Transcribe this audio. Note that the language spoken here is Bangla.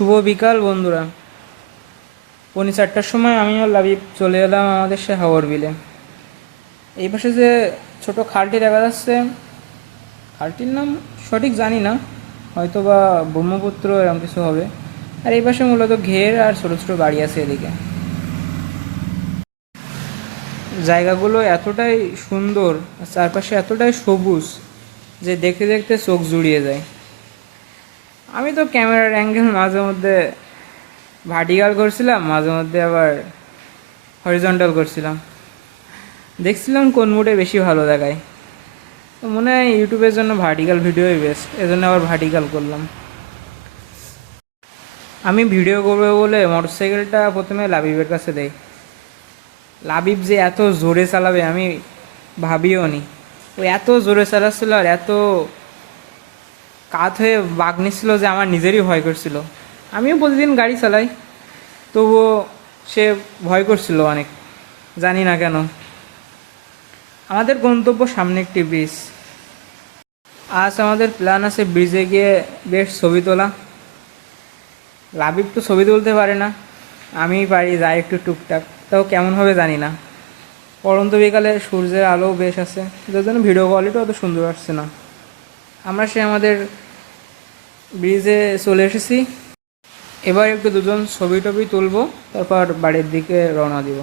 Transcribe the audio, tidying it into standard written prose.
শুভ বিকাল বন্ধুরা। 4:30টার সময় আমি আর লাবিব চলে এলাম আমাদের সে হাওর বিলে। এই পাশে যে ছোট খালটি দেখা যাচ্ছে, খালটির নাম সঠিক জানি না, হয়তো বা ব্রহ্মপুত্র এরকম কিছু হবে। আর এই পাশে মূলত ঘের আর ছোটো ছোটো বাড়ি আছে এদিকে। জায়গাগুলো এতটাই সুন্দর আর চারপাশে এতটাই সবুজ যে দেখতে দেখতে চোখ জুড়িয়ে যায়। আমি তো ক্যামেরার অ্যাঙ্গেল মাঝে মধ্যে ভার্টিক্যাল করছিলাম, মাঝে মধ্যে আবার হরিজন্টাল করছিলাম, দেখছিলাম কোন মুডে বেশি ভালো দেখায়। তো মনে হয় ইউটিউবের জন্য ভার্টিক্যাল ভিডিওই বেস্ট, এজন্য আবার ভার্টিক্যাল করলাম। আমি ভিডিও করবো বলে মোটরসাইকেলটা প্রথমে লাবিবের কাছে দেই। লাবিব যে এত জোরে চালাবে আমি ভাবিও নি। ও এত জোরে চালাচ্ছিল আর এত কাত হয়ে বাঁক নিচ্ছিল যে আমার নিজেরই ভয় করছিল। আমিও প্রতিদিন গাড়ি চালাই, তবুও সে ভয় করছিল অনেক, জানি না কেন। আমাদের গন্তব্য সামনে একটি ব্রিজ। আজ আমাদের প্ল্যান আছে ব্রিজে গিয়ে বেশ ছবি তোলা। লাবিব তো ছবি তুলতে পারে না, আমি পারি, যাই একটু টুকটাক, তাও কেমন হবে জানি না। পরন্ত বিকালে সূর্যের আলো বেশ আছে, যার জন্য ভিডিও কোয়ালিটি অত সুন্দর আসছে না। আমরা আমাদের ব্রিজে চলে এসেছি। এবার একটু দুজন ছবি টবি তুলবো, তারপর বাড়ির দিকে রওনা দিব।